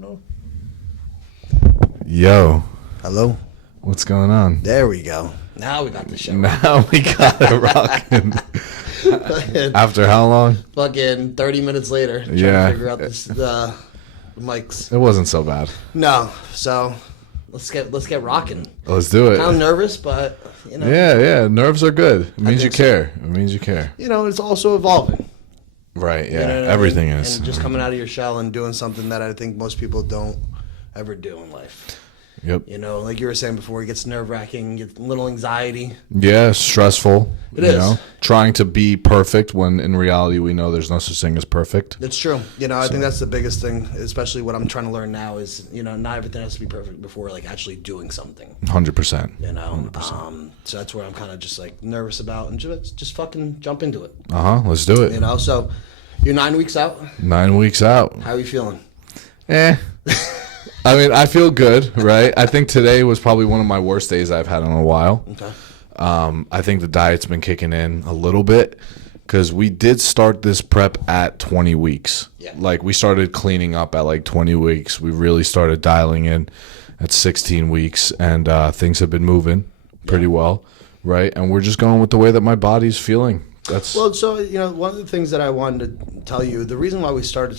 No. Yo, Hello. what's going on? There we go. Now we got the show. Now we got it rocking. After how long? Fucking 30 minutes later, trying to figure out this the mics. It wasn't so bad. No, so let's get rocking. Let's do it. Kind of nervous, but you know. Yeah. Nerves are good. It means you think so. care. It means you care. You know, it's also evolving. Right. Yeah. You know what I Everything mean? is. And just coming out of your shell and doing something that I think most people don't ever do in life. Yep. You know, like you were saying before, it gets nerve-wracking, gets a little anxiety. Yeah. Stressful. It is. Know, trying to be perfect when in reality we know there's no such thing as perfect. It's true. You know, I think that's the biggest thing, especially what I'm trying to learn now is, you know, not everything has to be perfect before, like, actually doing something. 100%. You know? 100%. So that's where I'm kind of just, like, nervous about and just fucking jump into it. Let's do it. You know? So you're 9 weeks out. 9 weeks out. How are you feeling? I mean, I feel good, right? I think today was probably one of my worst days I've had in a while. Okay. I think the diet's been kicking in a little bit because we did start this prep at 20 weeks. Yeah. Like, we started cleaning up at like 20 weeks. We really started dialing in at 16 weeks, and things have been moving pretty well, right? And we're just going with the way that my body's feeling. Well, so, you know, one of the things that I wanted to tell you, the reason why we started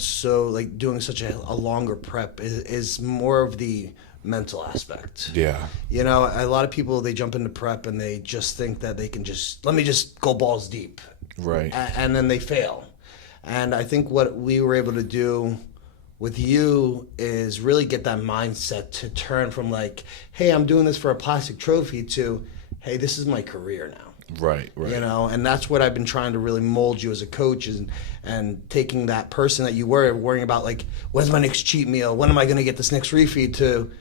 doing such a longer prep is more of the mental aspect. Yeah. You know, a lot of people, they jump into prep and they just think that they can let me just go balls deep. Right. And then they fail. And I think what we were able to do with you is really get that mindset to turn from like, hey, I'm doing this for a plastic trophy to, hey, this is my career now. Right. You know, and that's what I've been trying to really mold you as a coach and taking that person that you were worrying about, like, when's my next cheat meal? When am I going to get this next refeed to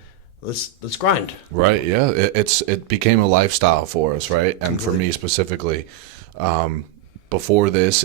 let's grind. Right. Yeah. It became a lifestyle for us. Right. And for me specifically, before this,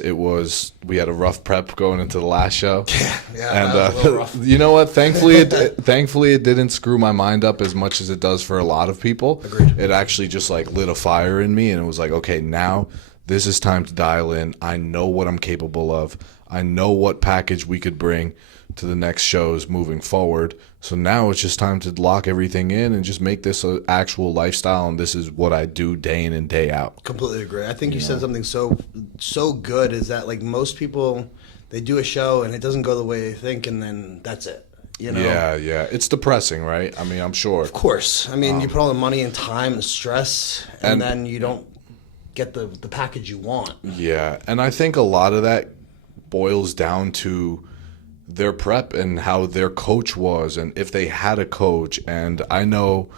we had a rough prep going into the last show. Yeah, that was a little rough. You know what? Thankfully, it didn't screw my mind up as much as it does for a lot of people. Agreed. It actually just like lit a fire in me, and it was like, okay, now this is time to dial in. I know what I'm capable of. I know what package we could bring to the next shows moving forward. So now it's just time to lock everything in and just make this an actual lifestyle, and this is what I do day in and day out. Completely agree. I think you said something so good is that, like, most people, they do a show and it doesn't go the way they think, and then that's it. You know? Yeah. It's depressing, right? I mean, I'm sure. Of course. I mean, you put all the money and time and stress, and then you don't get the package you want. Yeah, and I think a lot of that boils down to their prep and how their coach was and if they had a coach. And I know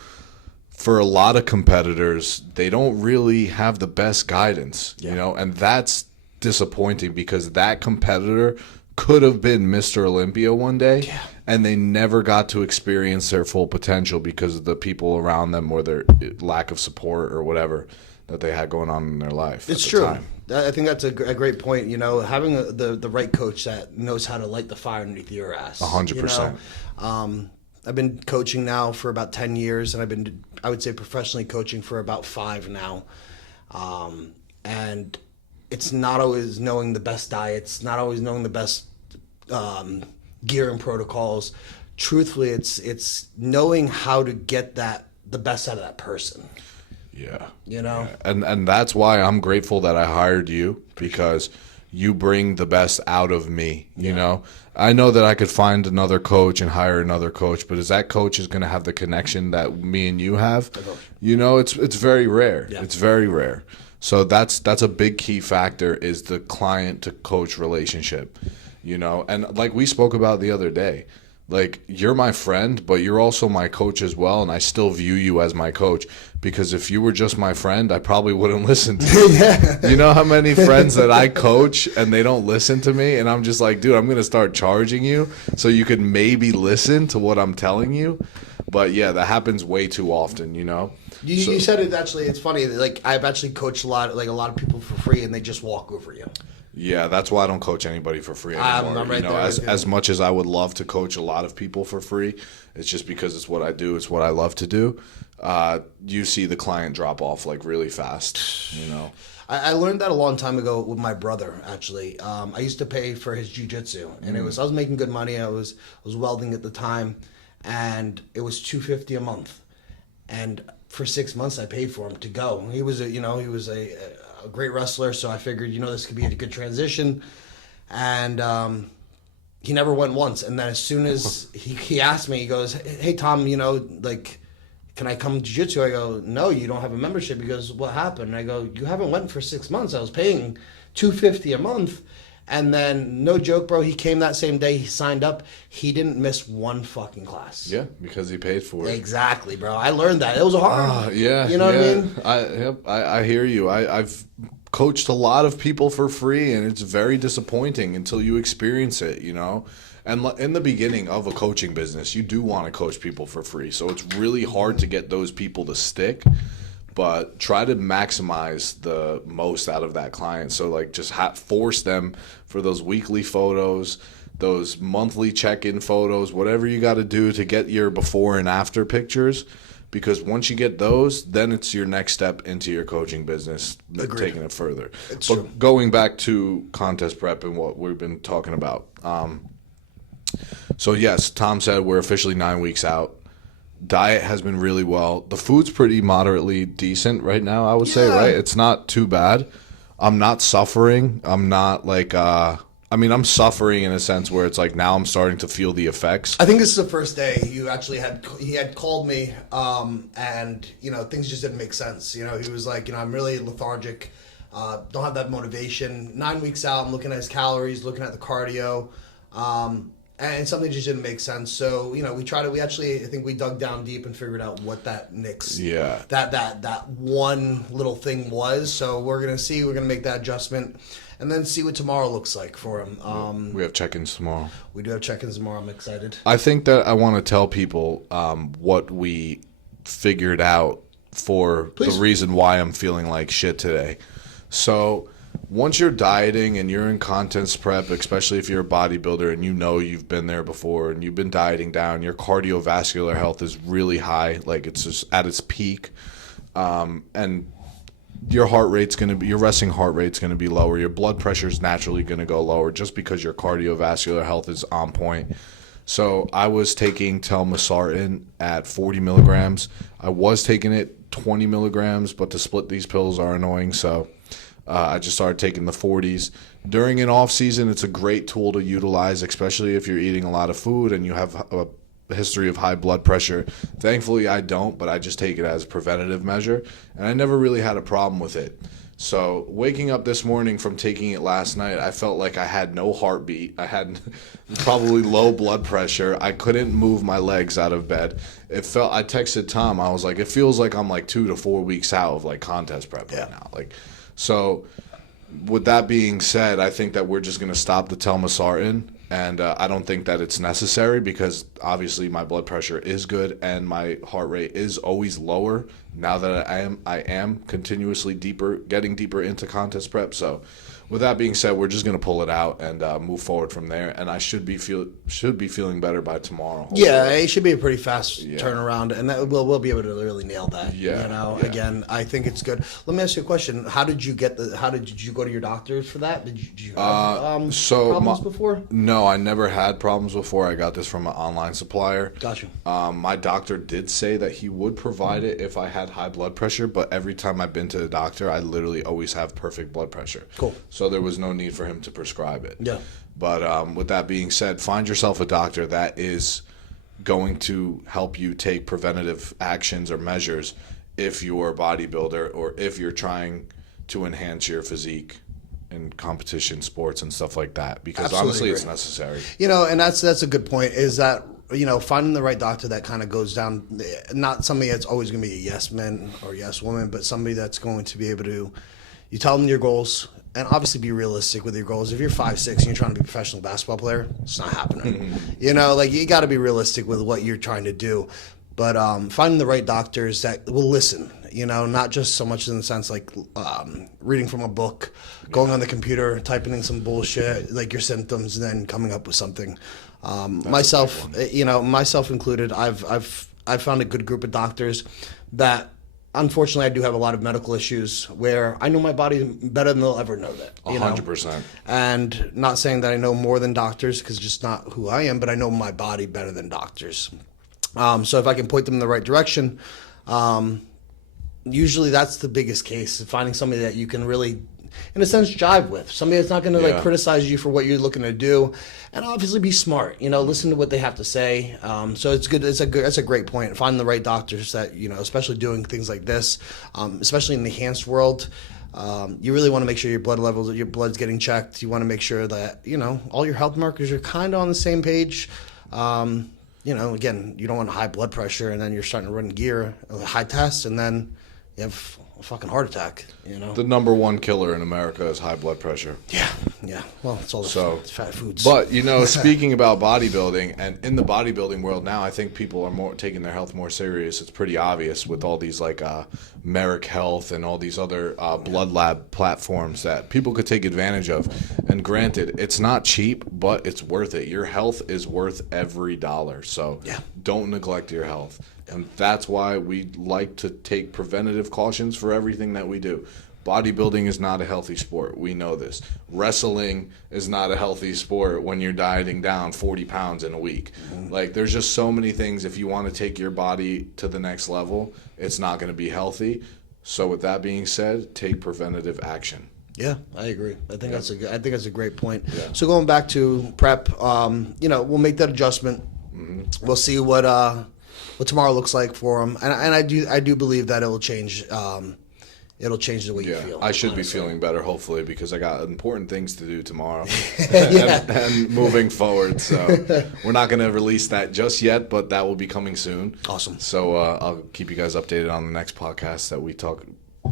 for a lot of competitors, they don't really have the best guidance, you know, and that's disappointing because that competitor could have been Mr. Olympia one day, and they never got to experience their full potential because of the people around them or their lack of support or whatever that they had going on in their life. It's true. I think that's a great point. You know, having the right coach that knows how to light the fire underneath your ass. 100%. You know? I've been coaching now for about 10 years, and I would say professionally coaching for about 5 now. And it's not always knowing the best diets, not always knowing the best gear and protocols. Truthfully, it's knowing how to get the best out of that person. Yeah. You know? Yeah. And that's why I'm grateful that I hired you, because you bring the best out of me, you know? I know that I could find another coach and hire another coach, but is that coach is going to have the connection that me and you have? You know, it's very rare. Yeah. It's very rare. So that's a big key factor is the client to coach relationship, you know? And like we spoke about the other day, like, you're my friend, but you're also my coach as well, and I still view you as my coach, because if you were just my friend, I probably wouldn't listen to you. You know how many friends that I coach and they don't listen to me, and I'm just like, dude, I'm going to start charging you so you could maybe listen to what I'm telling you. But yeah, that happens way too often, you know? You said it actually, it's funny, like, I've actually coached a lot of people for free, and they just walk over you. Yeah, that's why I don't coach anybody for free anymore. I'm right there. As much as I would love to coach a lot of people for free, it's just because it's what I do. It's what I love to do. You see the client drop off like really fast, you know. I learned that a long time ago with my brother. Actually, I used to pay for his jiu-jitsu, and I was making good money. I was welding at the time, and it was $250 a month, and for 6 months I paid for him to go. He was a great wrestler, so I figured this could be a good transition, and he never went once. And then as soon as he asked me, he goes, "Hey Tom, like, can I come jiu-jitsu?" I go, "No, you don't have a membership." He goes, "What happened?" And I go, "You haven't went for 6 months. I was paying $250 a month." And then, no joke, bro, he came that same day. He signed up. He didn't miss one fucking class. Yeah, because he paid for it. Exactly, bro. I learned that. It was hard. Yeah. You know what I mean? I hear you. I've coached a lot of people for free, and it's very disappointing until you experience it, And in the beginning of a coaching business, you do want to coach people for free. So it's really hard to get those people to stick. But try to maximize the most out of that client. So like just force them for those weekly photos, those monthly check-in photos, whatever you got to do to get your before and after pictures. Because once you get those, then it's your next step into your coaching business, taking it further. It's but true. Going back to contest prep and what we've been talking about. So yes, Tom said we're officially 9 weeks out. Diet has been really well. The food's pretty moderately decent right now, I would say, right? It's not too bad. I'm not suffering. I'm not like, I'm suffering in a sense where it's like now I'm starting to feel the effects. I think this is the first day he had called me, and, things just didn't make sense. He was like, I'm really lethargic, don't have that motivation. 9 weeks out, I'm looking at his calories, looking at the cardio, and something just didn't make sense. So, I think we dug down deep and figured out what that nix, that one little thing was. So we're going to make that adjustment and then see what tomorrow looks like for him. We have check-ins tomorrow. We do have check-ins tomorrow. I'm excited. I think that I want to tell people what we figured out for the reason why I'm feeling like shit today. So once you're dieting and you're in contest prep, especially if you're a bodybuilder and you've been there before and you've been dieting down, your cardiovascular health is really high, like it's just at its peak, and your resting heart rate's going to be lower. Your blood pressure is naturally going to go lower just because your cardiovascular health is on point. So I was taking telmisartan at 40 milligrams. I was taking it 20 milligrams, but to split these pills are annoying, so I just started taking the 40s. During an off season, it's a great tool to utilize, especially if you're eating a lot of food and you have a history of high blood pressure. Thankfully, I don't, but I just take it as a preventative measure, and I never really had a problem with it. So waking up this morning from taking it last night, I felt like I had no heartbeat. I had probably low blood pressure. I couldn't move my legs out of bed. I texted Tom. I was like, it feels like I'm like 2 to 4 weeks out of like contest prep right now. So with that being said, I think that we're just going to stop the telmisartan, and I don't think that it's necessary because obviously my blood pressure is good and my heart rate is always lower now that I am continuously getting deeper into contest prep. So with that being said, we're just going to pull it out and move forward from there, and I should be feeling better by tomorrow. Hopefully. Yeah, it should be a pretty fast turnaround, and that we'll be able to really nail that. Again, I think it's good. Let me ask you a question. How did you go to your doctor for that? Did you have problems before? No, I never had problems before. I got this from an online supplier. Gotcha. My doctor did say that he would provide it if I had high blood pressure, but every time I've been to the doctor, I literally always have perfect blood pressure. Cool. So there was no need for him to prescribe it. Yeah. But with that being said, find yourself a doctor that is going to help you take preventative actions or measures if you're a bodybuilder or if you're trying to enhance your physique in competition sports and stuff like that. Because Absolutely honestly, agree. it's necessary. And that's a good point, is that finding the right doctor that kind of goes down, not somebody that's always going to be a yes man or yes woman, but somebody that's going to be able to, you tell them your goals, and obviously be realistic with your goals. If you're 5'6" and you're trying to be a professional basketball player, it's not happening. You got to be realistic with what you're trying to do. But finding the right doctors that will listen, not just so much in the sense like reading from a book, going on the computer, typing in some bullshit, like your symptoms, and then coming up with something. Myself included, I've found a good group of doctors that unfortunately, I do have a lot of medical issues where I know my body better than they'll ever know that. 100%. And not saying that I know more than doctors, because it's just not who I am, but I know my body better than doctors. So if I can point them in the right direction, usually that's the biggest case, finding somebody that you can really, in a sense, jive with. Somebody that's not going to like criticize you for what you're looking to do, and obviously be smart. Listen to what they have to say. So it's good. That's a great point. Finding the right doctors that especially doing things like this, especially in the enhanced world. You really want to make sure your blood levels, your blood's getting checked. You want to make sure that all your health markers are kind of on the same page. Again, you don't want high blood pressure, and then you're starting to run gear, high tests, and then you have a fucking heart attack. The number one killer in America is high blood pressure. Yeah. Well, it's all the fat foods. But speaking about bodybuilding, and in the bodybuilding world now, I think people are more taking their health more serious. It's pretty obvious with all these like Merrick Health and all these other blood lab platforms that people could take advantage of. And granted, it's not cheap, but it's worth it. Your health is worth every dollar. So don't neglect your health. And that's why we like to take preventative cautions for everything that we do. Bodybuilding is not a healthy sport. We know this. Wrestling is not a healthy sport when you're dieting down 40 pounds in a week. Like, there's just so many things. If you want to take your body to the next level, it's not going to be healthy. So with that being said, take preventative action. Yeah, I agree. I think that's a great point. Yeah. So going back to prep, we'll make that adjustment. We'll see what tomorrow looks like for them, and I do believe that it will change. It'll change the way you feel. I should be feeling better, hopefully, because I got important things to do tomorrow and moving forward. So we're not going to release that just yet, but that will be coming soon. Awesome. So I'll keep you guys updated on the next podcast that we talk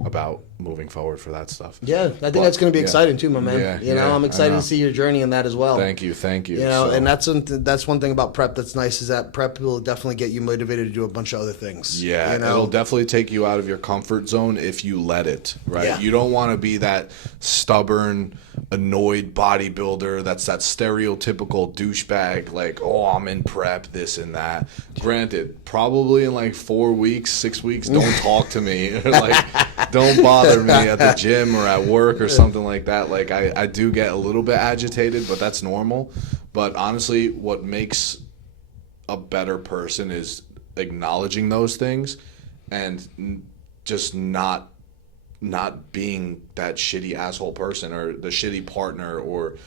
about moving forward for that stuff. Yeah, I think that's going to be exciting too, my man. I'm excited to see your journey in that as well. Thank you. And that's one thing about prep that's nice, is that prep will definitely get you motivated to do a bunch of other things. Yeah, it'll definitely take you out of your comfort zone if you let it, right? Yeah. You don't want to be that stubborn, annoyed bodybuilder that's that stereotypical douchebag, like, oh, I'm in prep, this and that. Granted, probably in like 4 weeks, 6 weeks, don't talk to me. Like, don't bother me at the gym or at work or something like that. Like, I do get a little bit agitated, but that's normal. But honestly, what makes a better person is acknowledging those things and just not being that shitty asshole person or the shitty partner or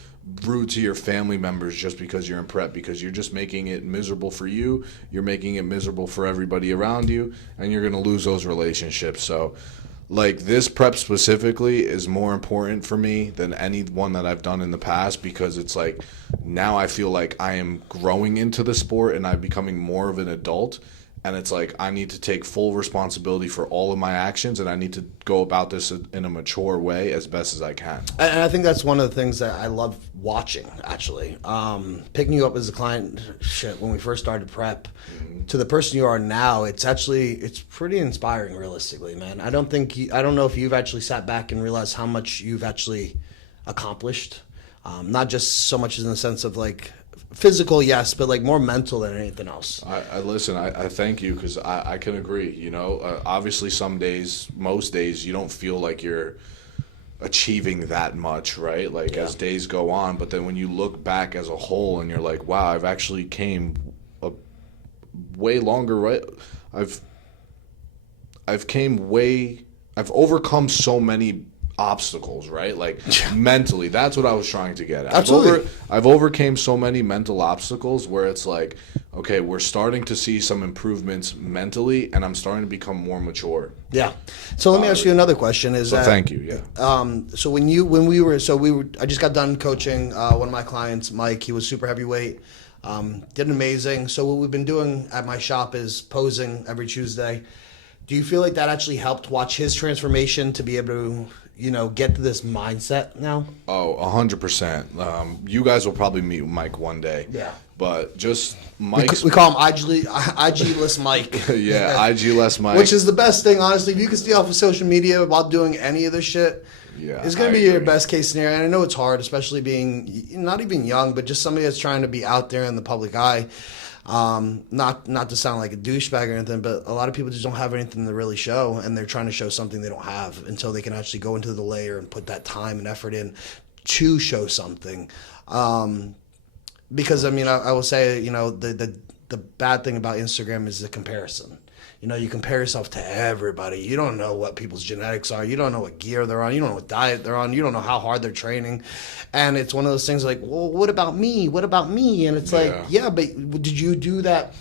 rude to your family members just because you're in prep, because you're just making it miserable for you, you're making it miserable for everybody around you, and you're going to lose those relationships. So like, this prep specifically is more important for me than any one that I've done in the past, because it's like, now I feel like I am growing into the sport and I'm becoming more of an adult. And it's like, I need to take full responsibility for all of my actions, and I need to go about this in a mature way as best as I can. And I think that's one of the things that I love watching, actually. Picking you up as a client, when we first started prep, to the person you are now, it's pretty inspiring, realistically, man. I don't know if you've actually sat back and realized how much you've actually accomplished. Not just so much in the sense of like physical, yes, but like more mental than anything else. I thank you, because I can agree. Obviously most days you don't feel like you're achieving that much, right? Like, as days go on, but then when you look back as a whole and you're like, wow, I've actually came a way longer, right? I've overcome so many obstacles, right? Like, mentally, that's what I was trying to get at. Absolutely. I've overcame so many mental obstacles where it's like, okay, we're starting to see some improvements mentally, and I'm starting to become more mature. Yeah. So let me ask you another question. Thank you. Yeah. So I just got done coaching one of my clients, Mike. He was super heavyweight. Did amazing. So what we've been doing at my shop is posing every Tuesday. Do you feel like that actually helped watch his transformation to be able to, get to this mindset now? Oh, 100%. You guys will probably meet Mike one day. Yeah. But just Mike. We call him IG-less Mike. Yeah, IG-less Mike. Which is the best thing, honestly. If you can stay off of social media while doing any of this shit, it's going to be your best case scenario. And I know it's hard, especially being not even young, but just somebody that's trying to be out there in the public eye. Not to sound like a douchebag or anything, but a lot of people just don't have anything to really show, and they're trying to show something they don't have until they can actually go into the layer and put that time and effort in to show something. Because I mean, I will say, you know, the bad thing about Instagram is the comparison. You know, you compare yourself to everybody. You don't know what people's genetics are. You don't know what gear they're on. You don't know what diet they're on. You don't know how hard they're training. And it's one of those things like, well, what about me? What about me? And it's like, yeah, but did you do that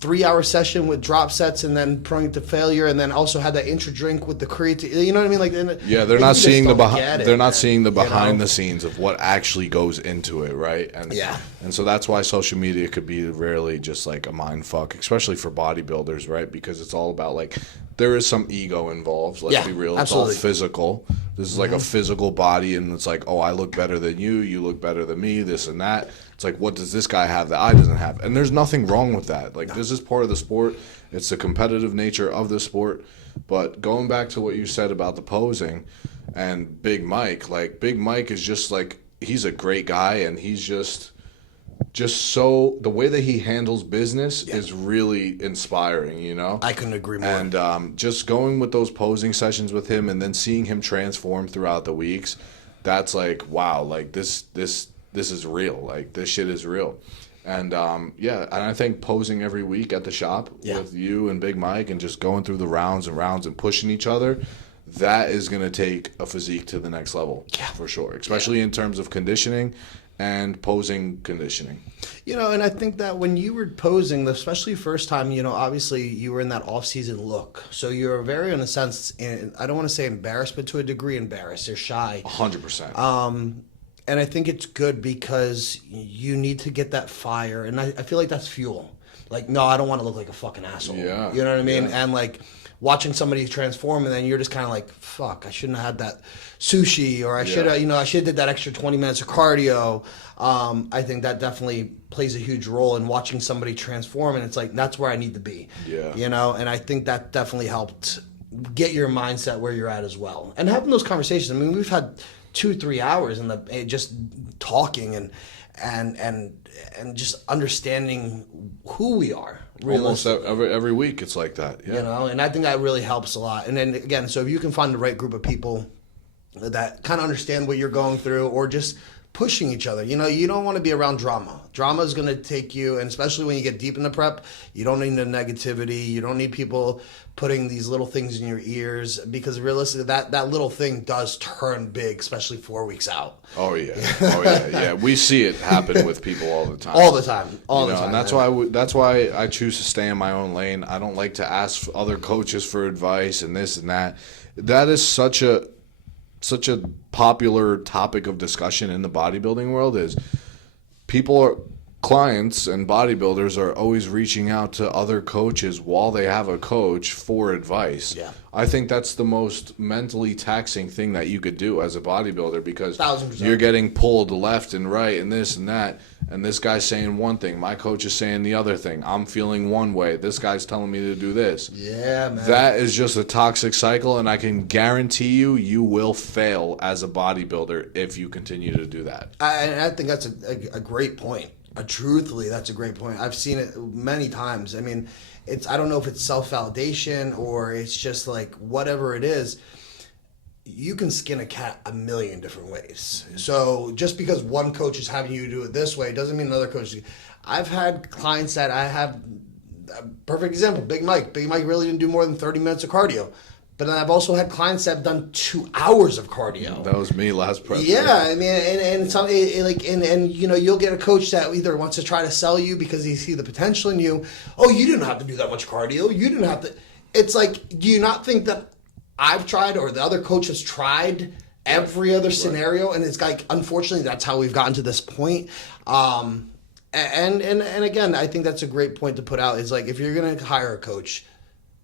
3-hour session with drop sets and then prone to failure, and then also had that intra drink with the creatine? You know what I mean? Like, yeah, they're not seeing the behind. They're not seeing the behind you know? the scenes of what actually goes into it, right? And and so that's why social media could be rarely just like a mind fuck, especially for bodybuilders, right? Because it's all about like there is some ego involved. Let's be real. It's absolutely. all physical. This is like a physical body, and it's like, oh, I look better than you. You look better than me. This and that. It's like, what does this guy have that I doesn't have? And there's nothing wrong with that. Like, this is part of the sport. It's the competitive nature of the sport. But going back to what you said about the posing and Big Mike, like, Big Mike is just, like, he's a great guy, and he's just so, the way that he handles business is really inspiring, you know? I couldn't agree more. And just going with those posing sessions with him and then seeing him transform throughout the weeks, that's like, wow, like, this is real. Like, this shit is real. And and I think posing every week at the shop with you and Big Mike and just going through the rounds and rounds and pushing each other, that is going to take a physique to the next level for sure, especially in terms of conditioning and posing conditioning. You know, and I think that when you were posing, especially first time, you know, obviously you were in that off-season look. So you're very, in a sense, I don't want to say embarrassed, but to a degree embarrassed. You're shy. 100%. And I think it's good because you need to get that fire. And I feel like that's fuel. Like, no, I don't want to look like a fucking asshole. Yeah. You know what I mean? Yeah. And like watching somebody transform, and then you're just kind of like, fuck, I shouldn't have had that sushi, or I should have, you know, I should have did that extra 20 minutes of cardio. I think that definitely plays a huge role in watching somebody transform. And it's like, that's where I need to be. Yeah. You know, and I think that definitely helped get your mindset where you're at as well. And having those conversations, I mean, we've had 2-3 hours in the just talking and just understanding who we are. Almost every week it's like that. Yeah. You know, and I think that really helps a lot. And then again, so if you can find the right group of people that kind of understand what you're going through, or just pushing each other. You know, you don't want to be around drama. Drama is going to take you, and especially when you get deep in the prep, you don't need the negativity. You don't need people putting these little things in your ears, because realistically, that little thing does turn big, especially 4 weeks out. Oh yeah, yeah. We see it happen with people all the time. All the time. And that's why I choose to stay in my own lane. I don't like to ask other coaches for advice and this and that. That is such a popular topic of discussion in the bodybuilding world. Is clients and bodybuilders are always reaching out to other coaches while they have a coach for advice. Yeah. I think that's the most mentally taxing thing that you could do as a bodybuilder, because 1000%. you're getting pulled left and right and this and that, and this guy's saying one thing, my coach is saying the other thing, I'm feeling one way, this guy's telling me to do this. Yeah, man. That is just a toxic cycle, and I can guarantee you will fail as a bodybuilder if you continue to do that. I think that's a great point. Truthfully, that's a great point. I've seen it many times. I mean, I don't know if it's self-validation or it's just like whatever it is. You can skin a cat a million different ways. So just because one coach is having you do it this way doesn't mean another coach. I've had clients that I have, a perfect example, Big Mike. Big Mike really didn't do more than 30 minutes of cardio. But then I've also had clients that have done 2 hours of cardio. That was me last prep. Yeah, I mean, and you know, you'll get a coach that either wants to try to sell you because he see the potential in you. Oh, you didn't have to do that much cardio. You didn't have to. It's like, do you not think that I've tried, or the other coach has tried every other scenario? And it's like, unfortunately, that's how we've gotten to this point. And again, I think that's a great point to put out. Is like, if you're gonna hire a coach,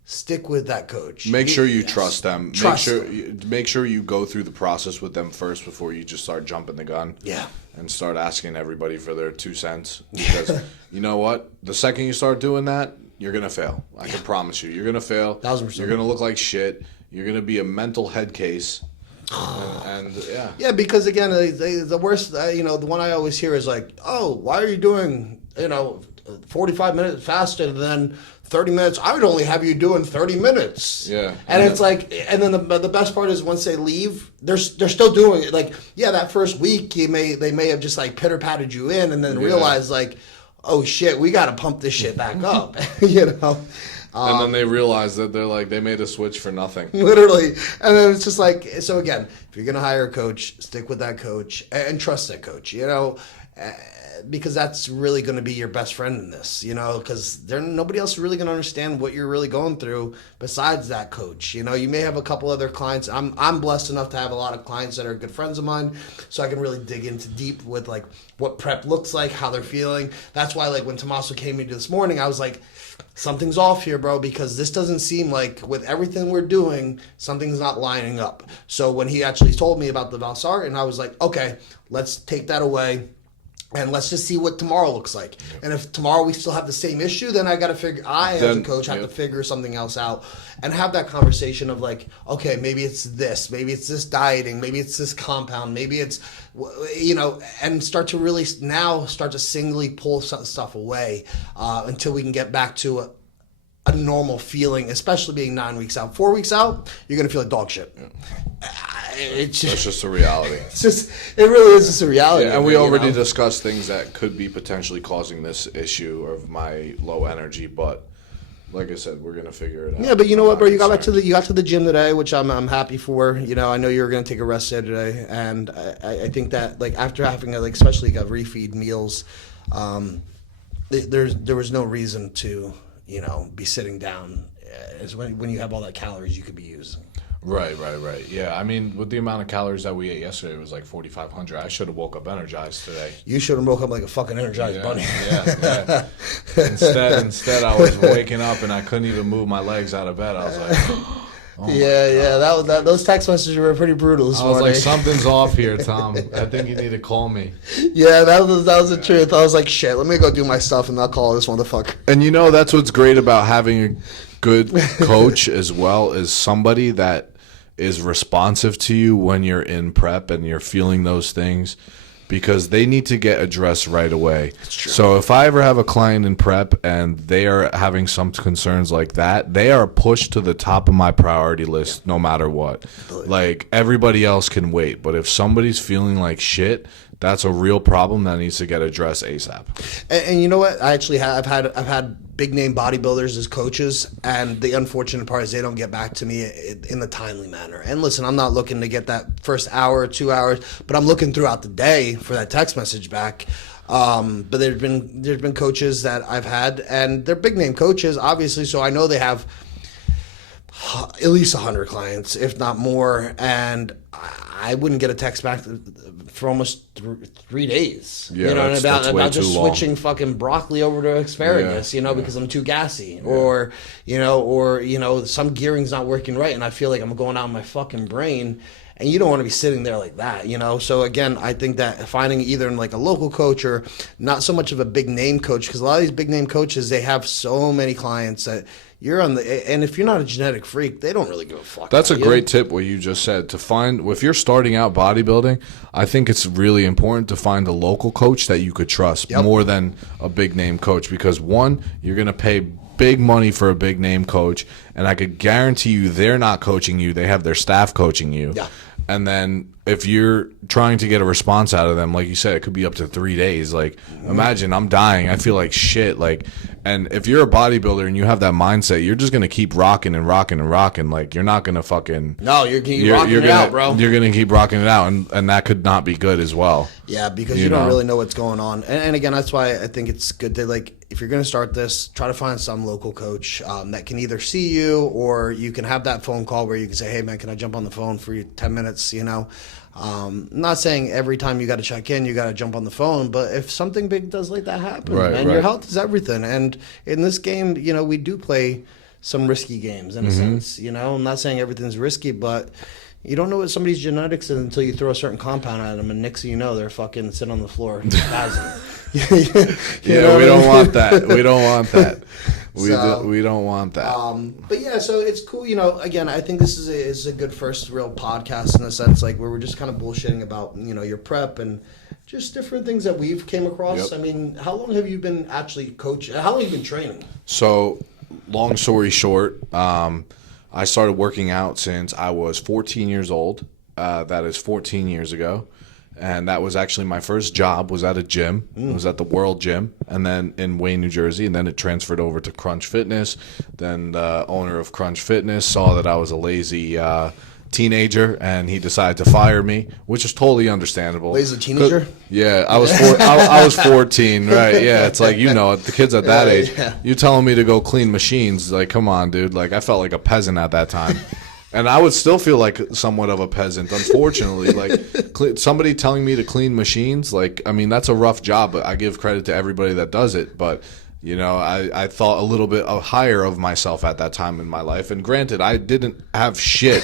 stick with that coach. Make sure you trust them. Them. Make sure you go through the process with them first before you just start jumping the gun. Yeah. And start asking everybody for their 2 cents. Because you know what? The second you start doing that, you're going to fail. I can promise you. You're going to fail. 1000%. You're going to look like shit. You're going to be a mental head case. And yeah. Yeah, because again, the worst, you know, the one I always hear is like, oh, why are you doing, you know, 45 minutes faster than 30 minutes. I would only have you doing 30 minutes. Yeah. And it's like, and then the best part is once they leave, they're still doing it. Like, yeah, that first week they may have just like pitter patted you in, and then realize like, oh shit, we got to pump this shit back up, you know. And then they realize that they made a switch for nothing. Literally. And then it's just like, so again, if you're going to hire a coach, stick with that coach and trust that coach, you know, because that's really going to be your best friend in this, you know, because nobody else is really going to understand what you're really going through besides that coach. You know, you may have a couple other clients. I'm blessed enough to have a lot of clients that are good friends of mine, so I can really dig into deep with like what prep looks like, how they're feeling. That's why like when Tommaso came into this morning, I was like, something's off here, bro, because this doesn't seem like, with everything we're doing, something's not lining up. So when he actually told me about the Valsar, and I was like, okay, let's take that away, and let's just see what tomorrow looks like. And if tomorrow we still have the same issue, then I got to figure, as a coach, have to figure something else out and have that conversation of like, okay, maybe it's this dieting, maybe it's this compound, maybe it's, you know, and start to singly pull stuff away until we can get back to a normal feeling, especially being 9 weeks out. 4 weeks out, you're going to feel like dog shit. That's just a reality. It really is just a reality. Yeah, and we already discussed things that could be potentially causing this issue of my low energy, but like I said, we're gonna figure it out. Yeah, but you know what, bro? You got to the gym today, which I'm happy for. You know, I know you were gonna take a rest day today, and I think that like after having like especially got refeed meals, there was no reason to be sitting down as when you have all that calories you could be using. Right. Yeah, I mean, with the amount of calories that we ate yesterday, it was like 4,500. I should have woke up energized today. You should have woke up like a fucking energized bunny. Yeah. Instead, I was waking up and I couldn't even move my legs out of bed. I was like, oh yeah. Those text messages were pretty brutal this morning. I was like, something's off here, Tom. I think you need to call me. Yeah, that was the truth. I was like, shit, let me go do my stuff and I'll call this motherfucker. And that's what's great about having a good coach as well, is somebody that is responsive to you when you're in prep and you're feeling those things, because they need to get addressed right away. So if I ever have a client in prep and they are having some concerns like that, they are pushed to the top of my priority list no matter what. Like, everybody else can wait, but if somebody's feeling like shit, that's a real problem that needs to get addressed ASAP. And you know what? I've had big name bodybuilders as coaches, and the unfortunate part is they don't get back to me in the timely manner. And listen, I'm not looking to get that first hour or 2 hours, but I'm looking throughout the day for that text message back. But there's been coaches that I've had, and they're big name coaches, obviously, so I know they have at least 100 clients, if not more, and I wouldn't get a text back for almost 3 days. Yeah, about just switching fucking broccoli over to asparagus, because I'm too gassy, or some gearing's not working right, and I feel like I'm going out of my fucking brain. And you don't want to be sitting there like that, So again, I think that finding either like a local coach or not so much of a big name coach, because a lot of these big name coaches, they have so many clients that you're on and if you're not a genetic freak, they don't really give a fuck. That's a great tip, what you just said, to find, if you're starting out bodybuilding, I think it's really important to find a local coach that you could trust more than a big name coach, because one, you're going to pay big money for a big name coach, and I could guarantee you they're not coaching you, they have their staff coaching you. Yeah. And then if you're trying to get a response out of them, like you said, it could be up to 3 days. Like, imagine I'm dying, I feel like shit. Like, and if you're a bodybuilder and you have that mindset, you're just gonna keep rocking and rocking and rocking. Like, you're not gonna fucking you're rocking it out, bro. You're gonna keep rocking it out, and that could not be good as well. Yeah, because you don't really know what's going on. And again, that's why I think it's good to, like, if you're gonna start this, try to find some local coach that can either see you, or you can have that phone call where you can say, hey man, can I jump on the phone for you 10 minutes? I'm not saying every time you got to check in, you got to jump on the phone, but if something big does like that happen, your health is everything. And in this game, we do play some risky games in a sense. I'm not saying everything's risky, but you don't know what somebody's genetics is until you throw a certain compound at them, and next thing you know, they're fucking sitting on the floor. We don't want that. We don't want that. We don't want that. But yeah, so it's cool. Again, I think this is a good first real podcast in a sense, like where we're just kind of bullshitting about your prep and just different things that we've came across. Yep. I mean, how long have you been actually coaching? How long have you been training? So, long story short, I started working out since I was 14 years old. That is 14 years ago. And that was actually my first job was at a gym. It was at the World Gym, and then in Wayne, New Jersey. And then it transferred over to Crunch Fitness. Then the owner of Crunch Fitness saw that I was a lazy teenager, and he decided to fire me, which is totally understandable. Lazy teenager? Yeah, I was 14, right? Yeah, it's like, the kids at that age. Yeah. You telling me to go clean machines? Like, come on, dude. Like, I felt like a peasant at that time. And I would still feel like somewhat of a peasant, unfortunately. Like, somebody telling me to clean machines, like, I mean, that's a rough job, but I give credit to everybody that does it. But, I thought a little bit higher of myself at that time in my life. And granted, I didn't have shit,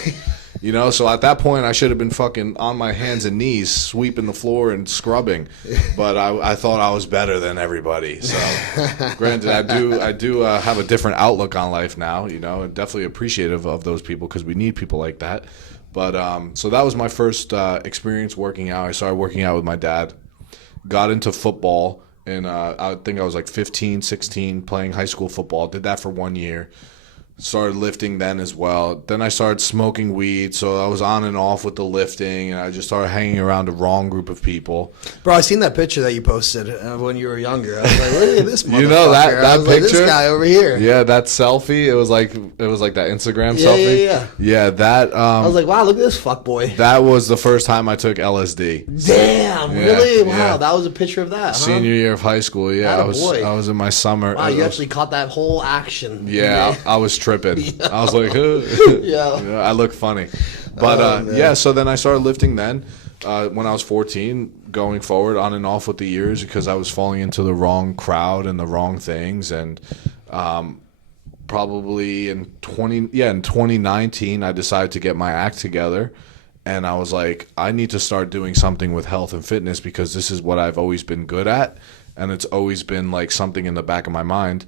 so at that point, I should have been fucking on my hands and knees, sweeping the floor and scrubbing. But I thought I was better than everybody. So, granted, I do have a different outlook on life now, definitely appreciative of those people because we need people like that. But so that was my first experience working out. I started working out with my dad, got into football, and I think I was like 15, 16, playing high school football. Did that for 1 year. Started lifting then as well. Then I started smoking weed, so I was on and off with the lifting, and I just started hanging around the wrong group of people. Bro, I seen that picture that you posted when you were younger. I was like, look at this motherfucker. that picture? Like, this guy over here. Yeah, that selfie. It was like that Instagram selfie. Yeah. Yeah, that. I was like, wow, look at this fuckboy. That was the first time I took LSD. Damn, Yeah, really? Wow, yeah. That was a picture of that, huh? Senior year of high school. Yeah, Attaboy. I was in my summer. Wow, you actually caught that whole action. Yeah, I was tripping. Yeah. I was like, Yeah. I look funny. But so then I started lifting then when I was 14, going forward on and off with the years because I was falling into the wrong crowd and the wrong things. And probably in 2019, I decided to get my act together. And I was like, I need to start doing something with health and fitness because this is what I've always been good at. And it's always been like something in the back of my mind.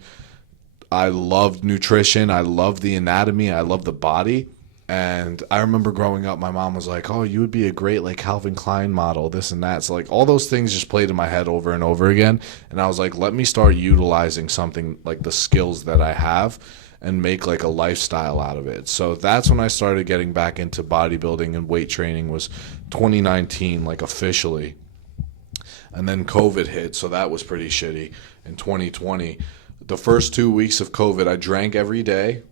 I loved nutrition. I loved the anatomy. I loved the body. And I remember growing up, my mom was like, oh, you would be a great like Calvin Klein model, this and that. So like all those things just played in my head over and over again. And I was like, let me start utilizing something like the skills that I have and make like a lifestyle out of it. So that's when I started getting back into bodybuilding and weight training was 2019, like officially. And then COVID hit. So that was pretty shitty in 2020. The first 2 weeks of COVID, I drank every day.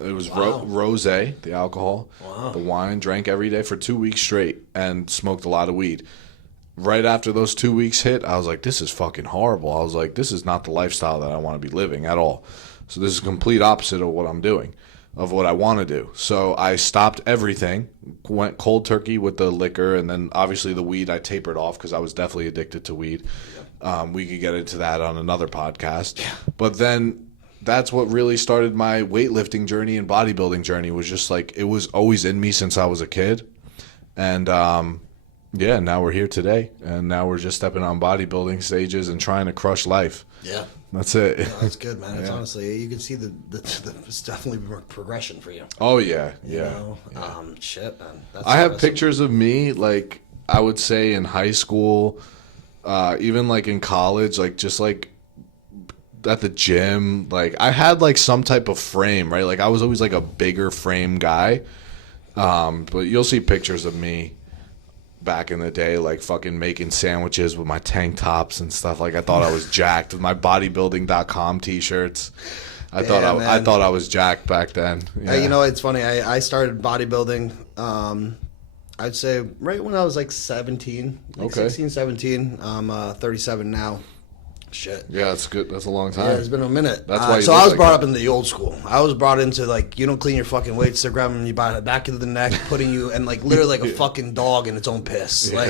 It was rosé, the alcohol, the wine, drank every day for 2 weeks straight and smoked a lot of weed. Right after those 2 weeks hit, I was like, this is fucking horrible. I was like, this is not the lifestyle that I want to be living at all. So this is the complete opposite of what I'm doing, of what I want to do. So I stopped everything, went cold turkey with the liquor, and then obviously the weed I tapered off because I was definitely addicted to weed. We could get into that on another podcast. But then that's what really started my weightlifting journey and bodybuilding journey was just like it was always in me since I was a kid. And now we're here today. And now we're just stepping on bodybuilding stages and trying to crush life. Yeah. That's it. No, that's good, man. It's honestly, you can see it's definitely progression for you. Oh, yeah. You know? Shit, man. That's I have awesome. pictures of me, like, I would say in high school, even like in college, like just like at the gym, like I had like some type of frame, right? Like I was always like a bigger frame guy. But you'll see pictures of me back in the day, like fucking making sandwiches with my tank tops and stuff. Like I thought I was jacked with my bodybuilding.com t-shirts. I thought I was jacked back then. Yeah. You know, it's funny. I started bodybuilding. I'd say right when I was like 17, like 16, 17. I'm 37 now. Shit. Yeah, that's good. That's a long time. Yeah, it's been a minute. That's why. So I was brought up in the old school. I was brought into like you don't clean your fucking weights. They're grabbing you by the back of the neck, putting you and like literally like a fucking dog in its own piss. Like